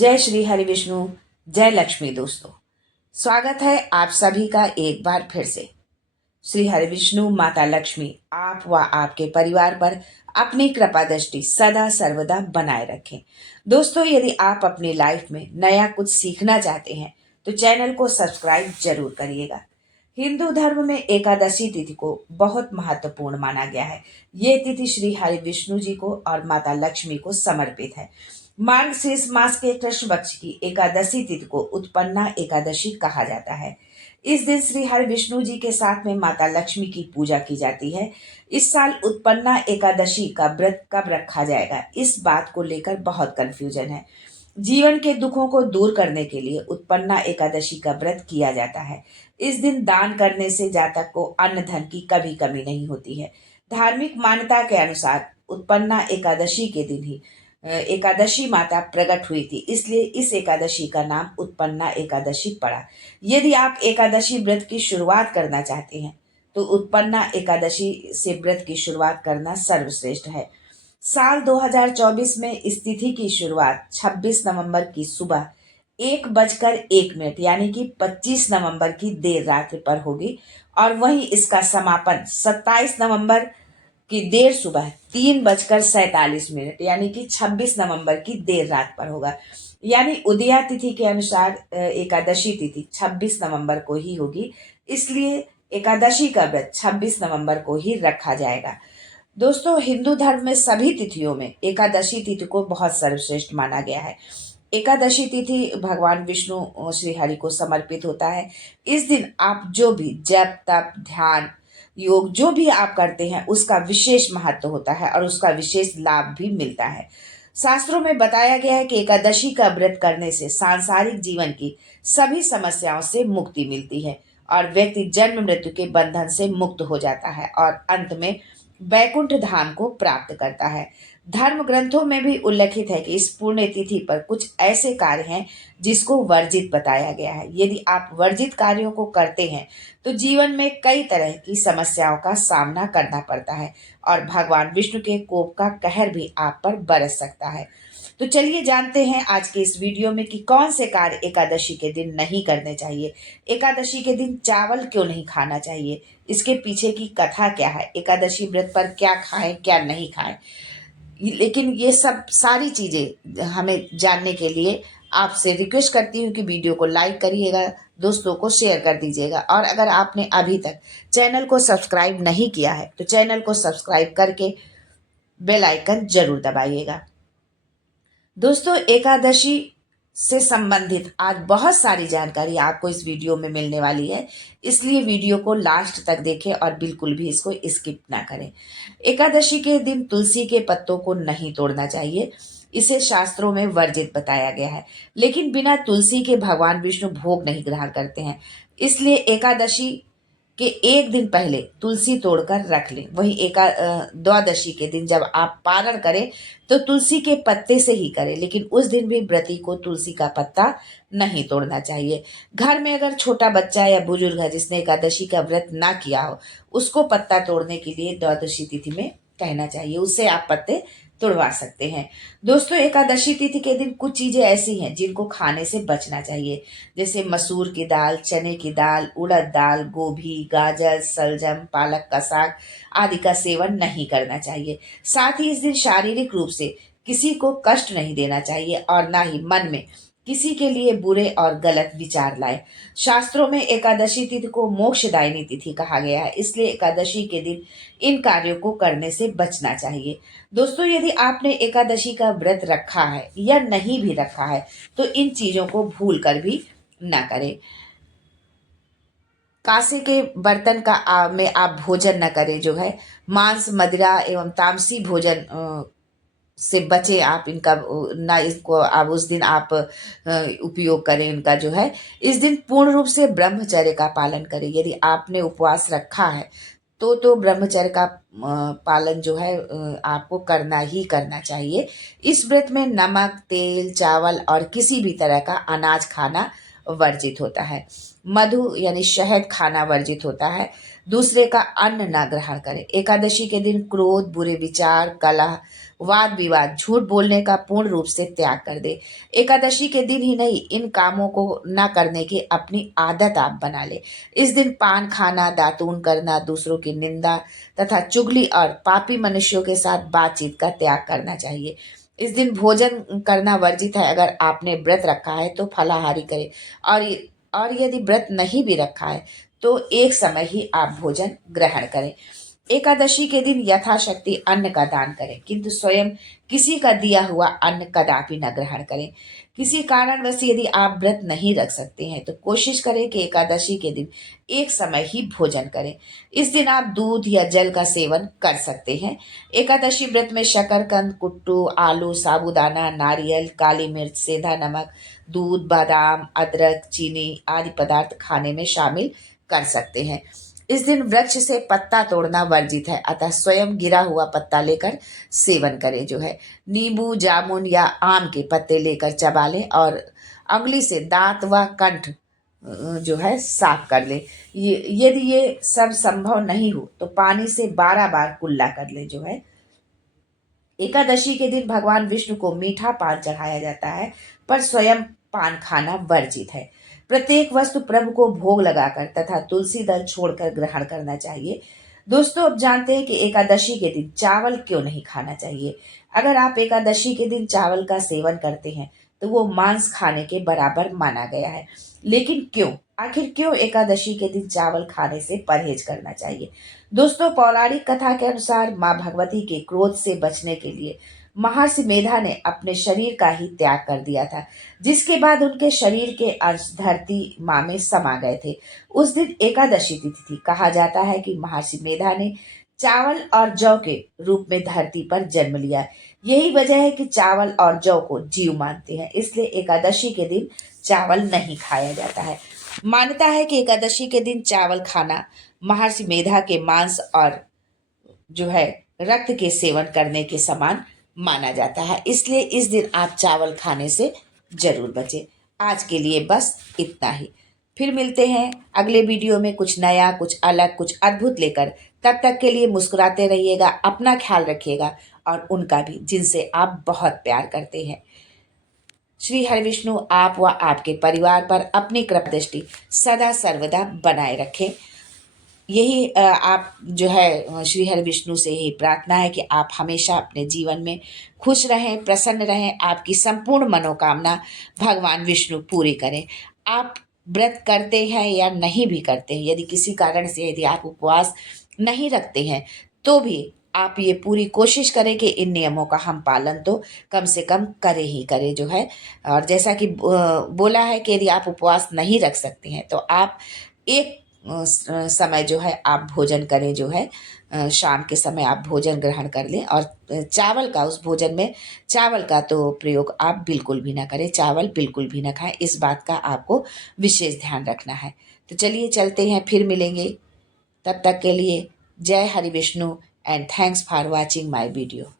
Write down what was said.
जय श्री हरि विष्णु, जय लक्ष्मी। दोस्तों, स्वागत है आप सभी का एक बार फिर से। श्री हरि विष्णु माता लक्ष्मी आप व आपके परिवार पर अपनी कृपा दृष्टि सदा सर्वदा बनाए रखें। दोस्तों, यदि आप अपनी लाइफ में नया कुछ सीखना चाहते हैं तो चैनल को सब्सक्राइब जरूर करिएगा। हिंदू धर्म में एकादशी तिथि को बहुत महत्वपूर्ण माना गया है। ये तिथि श्री हरि विष्णु जी को और माता लक्ष्मी को समर्पित है। मार्गशीर्ष मास के कृष्ण पक्ष की एकादशी तिथि को उत्पन्ना एकादशी कहा जाता है। इस दिन श्री हरि विष्णु जी के साथ में माता लक्ष्मी की पूजा की जाती है। इस साल उत्पन्ना एकादशी का व्रत कब रखा जाएगा, इस बात को लेकर बहुत कंफ्यूजन है। जीवन के दुखों को दूर करने के लिए उत्पन्ना एकादशी का व्रत किया जाता है। इस दिन दान करने से जातक को अन्न धन की कभी कमी नहीं होती है। धार्मिक मान्यता के अनुसार उत्पन्ना एकादशी के दिन ही एकादशी माता प्रकट हुई थी, इसलिए इस एकादशी का नाम उत्पन्ना एकादशी पड़ा। यदि आप एकादशी व्रत की शुरुआत करना चाहते हैं तो उत्पन्ना एकादशी से व्रत की शुरुआत करना सर्वश्रेष्ठ है। साल 2024 में इस तिथि की शुरुआत 26 नवंबर की सुबह 1:01 यानी कि 25 नवंबर की देर रात्रि पर होगी और वहीं इसका समापन 27 नवंबर की देर सुबह 3:47 यानी कि 26 नवंबर की देर रात पर होगा। यानी उदया तिथि के अनुसार एकादशी तिथि 26 नवंबर को ही होगी, इसलिए एकादशी का व्रत 26 नवंबर को ही रखा जाएगा। दोस्तों, हिंदू धर्म में सभी तिथियों में एकादशी तिथि को बहुत सर्वश्रेष्ठ माना गया है। एकादशी तिथि भगवान विष्णु श्री हरि को समर्पित होता है। इस दिन आप जो भी जप तप ध्यान योग जो भी आप करते हैं उसका विशेष महत्व होता है और उसका विशेष लाभ भी मिलता है। शास्त्रों में बताया गया है कि एकादशी का व्रत करने से सांसारिक जीवन की सभी समस्याओं से मुक्ति मिलती है और व्यक्ति जन्म मृत्यु के बंधन से मुक्त हो जाता है और अंत में वैकुंठ धाम को प्राप्त करता है। धर्म ग्रंथों में भी उल्लेखित है कि इस पुण्य तिथि पर कुछ ऐसे कार्य हैं जिसको वर्जित बताया गया है। यदि आप वर्जित कार्यों को करते हैं तो जीवन में कई तरह की समस्याओं का सामना करना पड़ता है और भगवान विष्णु के कोप का कहर भी आप पर बरस सकता है। तो चलिए जानते हैं आज के इस वीडियो में कि कौन से कार्य एकादशी के दिन नहीं करने चाहिए। एकादशी के दिन चावल क्यों नहीं खाना चाहिए, इसके पीछे की कथा क्या है, एकादशी व्रत पर क्या खाएं क्या नहीं खाएं। लेकिन ये सब सारी चीजें हमें जानने के लिए आपसे रिक्वेस्ट करती हूँ कि वीडियो को लाइक करिएगा, दोस्तों को शेयर कर दीजिएगा और अगर आपने अभी तक चैनल को सब्सक्राइब नहीं किया है तो चैनल को सब्सक्राइब करके बेल आइकन जरूर दबाइएगा। दोस्तों, एकादशी से संबंधित आज बहुत सारी जानकारी आपको इस वीडियो में मिलने वाली है, इसलिए वीडियो को लास्ट तक देखें और बिल्कुल भी इसको स्किप ना करें। एकादशी के दिन तुलसी के पत्तों को नहीं तोड़ना चाहिए, इसे शास्त्रों में वर्जित बताया गया है। लेकिन बिना तुलसी के भगवान विष्णु भोग नहीं ग्रहण करते हैं, इसलिए एकादशी कि एक दिन पहले तुलसी तोड़कर रख लें। वहीं द्वादशी के दिन जब आप पारण करें तो तुलसी के पत्ते से ही करें, लेकिन उस दिन भी व्रती को तुलसी का पत्ता नहीं तोड़ना चाहिए। घर में अगर छोटा बच्चा या बुजुर्ग है जिसने एकादशी का व्रत ना किया हो, उसको पत्ता तोड़ने के लिए द्वादशी तिथि में कहना चाहिए, उससे आप पत्ते तुड़वा सकते हैं। दोस्तों, एकादशी तिथि के दिन कुछ चीजें ऐसी हैं जिनको खाने से बचना चाहिए, जैसे मसूर की दाल, चने की दाल, उड़द दाल, गोभी, गाजर, सलजम, पालक का साग आदि का सेवन नहीं करना चाहिए। साथ ही इस दिन शारीरिक रूप से किसी को कष्ट नहीं देना चाहिए और ना ही मन में किसी के लिए बुरे और गलत विचार लाए। शास्त्रों में एकादशी तिथि को मोक्षदायिनी तिथि कहा गया है, इसलिए एकादशी के दिन इन कार्यों को करने से बचना चाहिए। दोस्तों, यदि आपने एकादशी का व्रत रखा है या नहीं भी रखा है तो इन चीजों को भूल कर भी ना करें। कांसे के बर्तन का में आप भोजन न करें, जो है मांस मदिरा एवं तामसी भोजन से बचे आप इनका ना, इसको आप उस दिन आप उपयोग करें इनका, जो है इस दिन पूर्ण रूप से ब्रह्मचर्य का पालन करें। यदि आपने उपवास रखा है तो ब्रह्मचर्य का पालन जो है आपको करना ही करना चाहिए। इस व्रत में नमक, तेल, चावल और किसी भी तरह का अनाज खाना वर्जित होता है। मधु यानी शहद खाना वर्जित होता है। दूसरे का अन्न न ग्रहण करें। एकादशी के दिन क्रोध, बुरे विचार, कलह, वाद विवाद, झूठ बोलने का पूर्ण रूप से त्याग कर दे। एकादशी के दिन ही नहीं, इन कामों को न करने की अपनी आदत आप बना ले। इस दिन पान खाना, दातून करना, दूसरों की निंदा तथा चुगली और पापी मनुष्यों के साथ बातचीत का त्याग करना चाहिए। इस दिन भोजन करना वर्जित है। अगर आपने व्रत रखा है तो फलाहारी करें, और यदि व्रत नहीं भी रखा है तो एक समय ही आप भोजन ग्रहण करें। एकादशी के दिन यथाशक्ति अन्न का दान करें, किंतु स्वयं किसी का दिया हुआ अन्न कदापि न ग्रहण करें। किसी कारणवश यदि आप व्रत नहीं रख सकते हैं तो कोशिश करें कि एकादशी के दिन एक समय ही भोजन करें। इस दिन आप दूध या जल का सेवन कर सकते हैं। एकादशी व्रत में शकरकंद, कुट्टू, आलू, साबूदाना, नारियल, काली मिर्च, सेंधा नमक, दूध, बादाम, अदरक, चीनी आदि पदार्थ खाने में शामिल कर सकते हैं। इस दिन वृक्ष से पत्ता तोड़ना वर्जित है, अतः स्वयं गिरा हुआ पत्ता लेकर सेवन करें। जो है नींबू, जामुन या आम के पत्ते लेकर चबा लें और अंगुली से दांत व कंठ जो है साफ कर ले। यदि ये सब संभव नहीं हो तो पानी से 12 बार कुल्ला कर ले। जो है एकादशी के दिन भगवान विष्णु को मीठा पान चढ़ाया जाता है, पर स्वयं पान खाना वर्जित है। प्रत्येक वस्तु प्रभु को भोग लगाकर तथा तुलसी दल छोड़कर ग्रहण करना चाहिए। दोस्तों, अब जानते हैं कि एकादशी के दिन चावल क्यों नहीं खाना चाहिए। अगर आप एकादशी के दिन चावल का सेवन करते हैं तो वो मांस खाने के बराबर माना गया है। लेकिन क्यों, आखिर क्यों एकादशी के दिन चावल खाने से परहेज करना चाहिए। दोस्तों, पौराणिक कथा के अनुसार माँ भगवती के क्रोध से बचने के लिए महर्षि मेधा ने अपने शरीर का ही त्याग कर दिया था, जिसके बाद उनके शरीर के अंश धरती माँ में समा गए थे। उस दिन एकादशी तिथि थी। कहा जाता है कि महर्षि मेधा ने चावल और जौ के रूप में धरती पर जन्म लिया। यही वजह है कि चावल और जौ को जीव मानते हैं, इसलिए एकादशी के दिन चावल नहीं खाया जाता है। मान्यता है कि एकादशी के दिन चावल खाना महर्षि मेधा के मांस और जो है रक्त के सेवन करने के समान माना जाता है, इसलिए इस दिन आप चावल खाने से जरूर बचें। आज के लिए बस इतना ही। फिर मिलते हैं अगले वीडियो में कुछ नया, कुछ अलग, कुछ अद्भुत लेकर। तब तक के लिए मुस्कुराते रहिएगा, अपना ख्याल रखिएगा और उनका भी जिनसे आप बहुत प्यार करते हैं। श्री हरिविष्णु आप व आपके परिवार पर अपनी कृपा दृष्टि सदा सर्वदा बनाए रखें। यही आप जो है श्री हरि विष्णु से ही प्रार्थना है कि आप हमेशा अपने जीवन में खुश रहें, प्रसन्न रहें। आपकी संपूर्ण मनोकामना भगवान विष्णु पूरी करें। आप व्रत करते हैं या नहीं भी करते हैं, यदि किसी कारण से यदि आप उपवास नहीं रखते हैं तो भी आप ये पूरी कोशिश करें कि इन नियमों का हम पालन तो कम से कम करें ही करें। जो है और जैसा कि बोला है कि यदि आप उपवास नहीं रख सकते हैं तो आप एक समय जो है आप भोजन करें। जो है शाम के समय आप भोजन ग्रहण कर लें और चावल का, उस भोजन में चावल का तो प्रयोग आप बिल्कुल भी ना करें, चावल बिल्कुल भी ना खाएं। इस बात का आपको विशेष ध्यान रखना है। तो चलिए चलते हैं, फिर मिलेंगे। तब तक के लिए जय Hari Vishnu and thanks for watching my video.